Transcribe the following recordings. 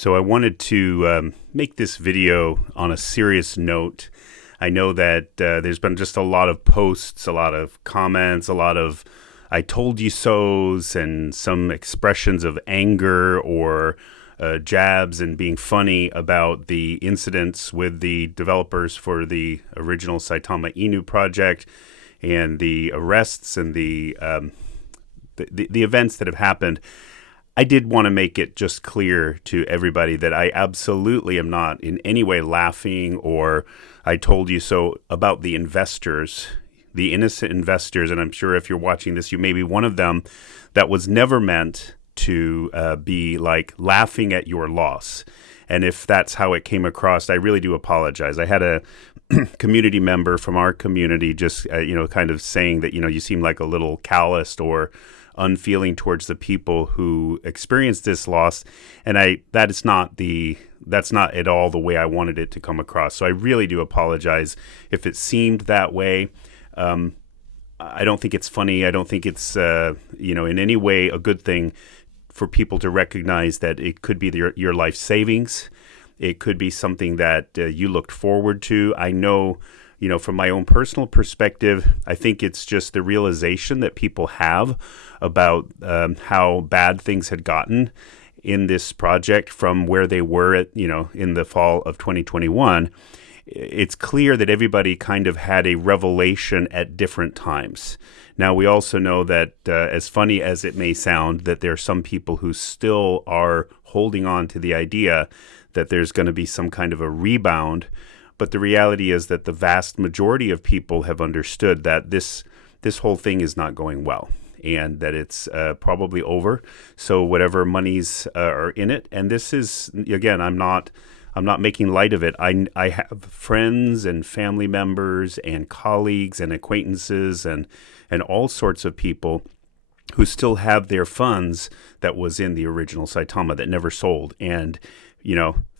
So I wanted to make this video on a serious note. I know that there's been just a lot of posts, a lot of comments, a lot of I told you so's, and some expressions of anger or jabs and being funny about the incidents with the developers for the original Saitama Inu project and the arrests and the events that have happened. I did want to make it just clear to everybody that I absolutely am not in any way laughing or I told you so about the investors, the innocent investors. And I'm sure if you're watching this, you may be one of them. That was never meant to be like laughing at your loss. And if that's how it came across, I really do apologize. I had a community member from our community just, kind of saying that, you seem like a little calloused or unfeeling towards the people who experienced this loss. And that's not at all the way I wanted it to come across. So I really do apologize if it seemed that way. I don't think it's funny. I don't think it's, in any way a good thing for people to recognize that it could be your life savings. It could be something that you looked forward to. I know, from my own personal perspective, I think it's just the realization that people have about how bad things had gotten in this project from where they were at, in the fall of 2021. It's clear that everybody kind of had a revelation at different times. Now, we also know that, as funny as it may sound, that there are some people who still are holding on to the idea that there's going to be some kind of a rebound. But the reality is that the vast majority of people have understood that this whole thing is not going well and that it's probably over. So whatever monies are in it, and this is, again, I'm not making light of it. I have friends and family members and colleagues and acquaintances and all sorts of people who still have their funds that was in the original Saitama that never sold. And,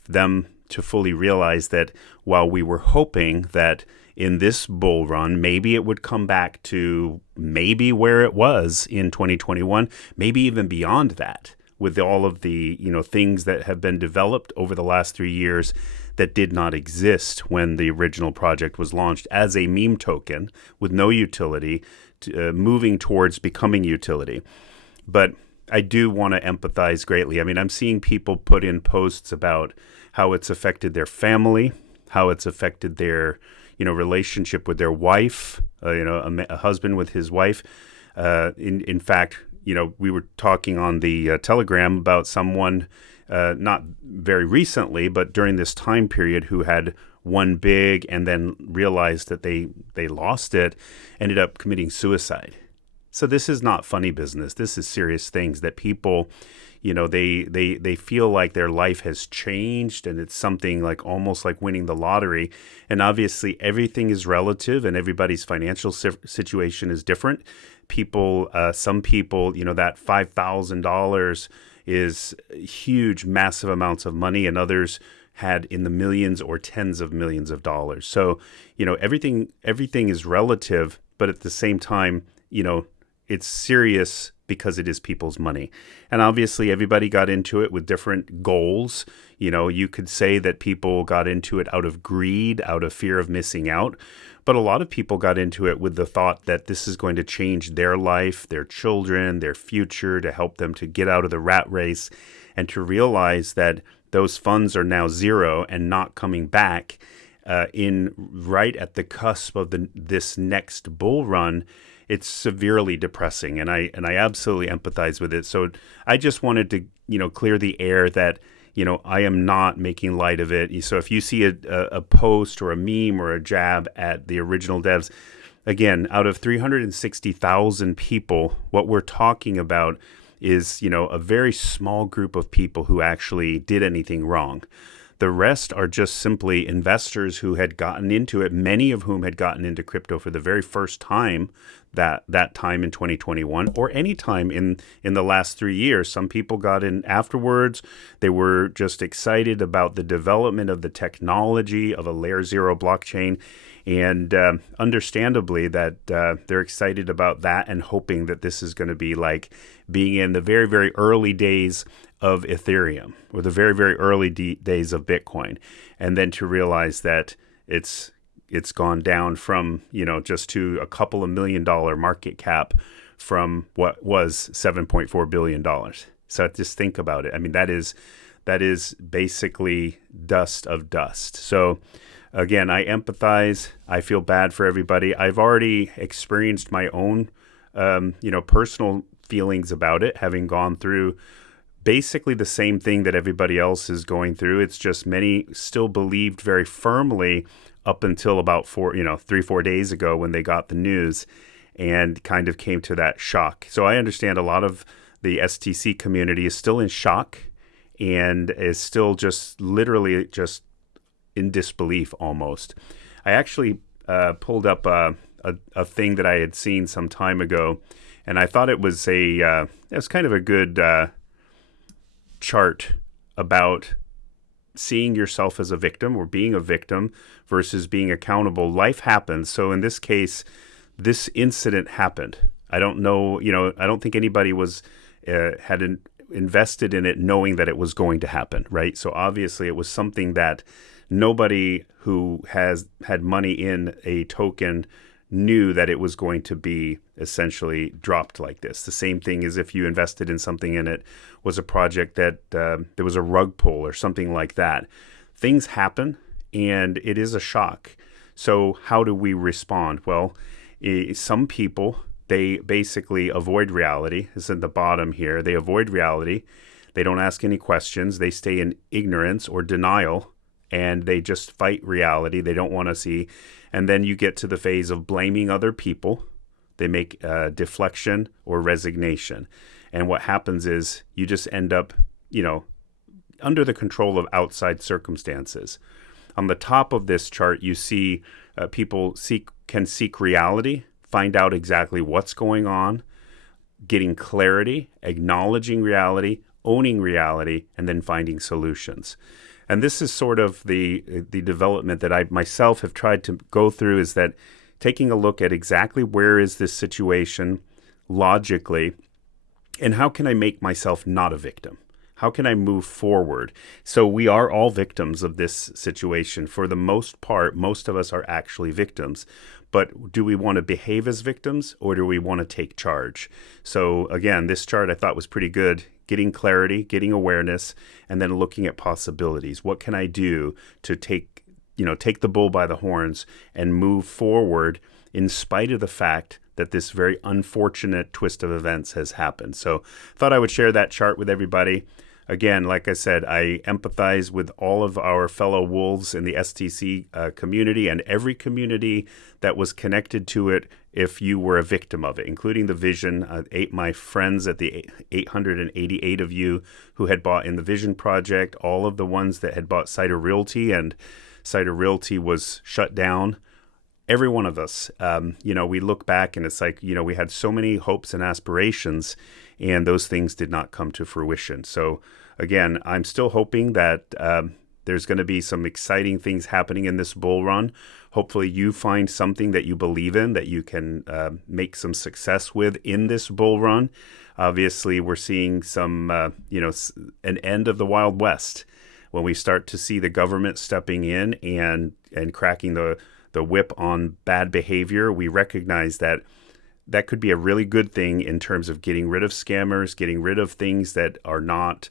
them to fully realize that while we were hoping that in this bull run, maybe it would come back to maybe where it was in 2021, maybe even beyond that, with all of the, things that have been developed over the last 3 years that did not exist when the original project was launched as a meme token with no utility, moving towards becoming utility. But I do want to empathize greatly. I mean, I'm seeing people put in posts about how it's affected their family, how it's affected their, relationship with their wife, a husband with his wife. In fact, we were talking on the Telegram about someone, not very recently, but during this time period, who had won big and then realized that they lost it, ended up committing suicide. So this is not funny business. This is serious things that people, they feel like their life has changed and it's something like almost like winning the lottery. And obviously everything is relative and everybody's financial situation is different. Some people, that $5,000 is huge, massive amounts of money, and others had in the millions or tens of millions of dollars. So, everything is relative, but at the same time, it's serious because it is people's money. And obviously everybody got into it with different goals. You could say that people got into it out of greed, out of fear of missing out. But a lot of people got into it with the thought that this is going to change their life, their children, their future, to help them to get out of the rat race and to realize that those funds are now zero and not coming back in right at the cusp of this next bull run. It's severely depressing, and I absolutely empathize with it. So I just wanted to clear the air that I am not making light of it. So if you see a post or a meme or a jab at the original devs, again, out of 360,000 people, what we're talking about is a very small group of people who actually did anything wrong. The rest are just simply investors who had gotten into it, many of whom had gotten into crypto for the very first time that time in 2021 or any time in the last 3 years. Some people got in afterwards. They were just excited about the development of the technology of a layer 0 blockchain. And understandably that they're excited about that and hoping that this is going to be like being in the very, very early days of Ethereum, or the very, very early days of Bitcoin, and then to realize that it's gone down from, just to a couple of $1 million market cap from what was $7.4 billion. So just think about it. I mean, that is basically dust of dust. So again, I empathize. I feel bad for everybody. I've already experienced my own, personal feelings about it, having gone through basically the same thing that everybody else is going through. It's just many still believed very firmly up until about 3-4 days ago when they got the news and kind of came to that shock. So I understand a lot of the STC community is still in shock and is still just literally just in disbelief almost. I actually pulled up a thing that I had seen some time ago, and I thought it was kind of a good chart about seeing yourself as a victim or being a victim versus being accountable. Life happens. So in this case, this incident happened. I don't know, I don't think anybody had invested in it knowing that it was going to happen, right? So obviously it was something that nobody who has had money in a token knew that it was going to be essentially dropped like this. The same thing as if you invested in something and it was a project that there was a rug pull or something like that. Things happen and it is a shock. So how do we respond? Well, some people, they basically avoid reality. It's at the bottom here. They avoid reality. They don't ask any questions. They stay in ignorance or denial, and they just fight reality. They don't want to see. And then you get to the phase of blaming other people. They make deflection or resignation. And what happens is you just end up, under the control of outside circumstances. On the top of this chart, you see people can seek reality, find out exactly what's going on, getting clarity, acknowledging reality, owning reality, and then finding solutions. And this is sort of the development that I myself have tried to go through, is that taking a look at exactly where is this situation logically, and how can I make myself not a victim? How can I move forward? So we are all victims of this situation. For the most part, most of us are actually victims. But do we want to behave as victims, or do we want to take charge? So again, this chart I thought was pretty good. Getting clarity, getting awareness, and then looking at possibilities. What can I do to take the bull by the horns and move forward in spite of the fact that this very unfortunate twist of events has happened? So I thought I would share that chart with everybody. Again, like I said, I empathize with all of our fellow wolves in the STC community and every community that was connected to it if you were a victim of it, including the Vision. My friends at the 888 of you who had bought in the Vision project, all of the ones that had bought SaitaRealty and SaitaRealty was shut down. Every one of us, we look back and it's like, we had so many hopes and aspirations, and those things did not come to fruition. So again, I'm still hoping that there's going to be some exciting things happening in this bull run. Hopefully you find something that you believe in, that you can make some success with in this bull run. Obviously, we're seeing some, an end of the Wild West when we start to see the government stepping in and cracking the whip on bad behavior. We recognize that could be a really good thing in terms of getting rid of scammers, getting rid of things that are not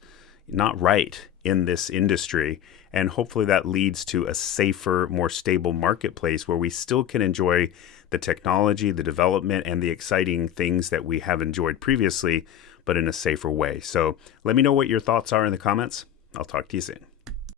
right in this industry. And hopefully that leads to a safer, more stable marketplace where we still can enjoy the technology, the development, and the exciting things that we have enjoyed previously, but in a safer way. So let me know what your thoughts are in the comments. I'll talk to you soon.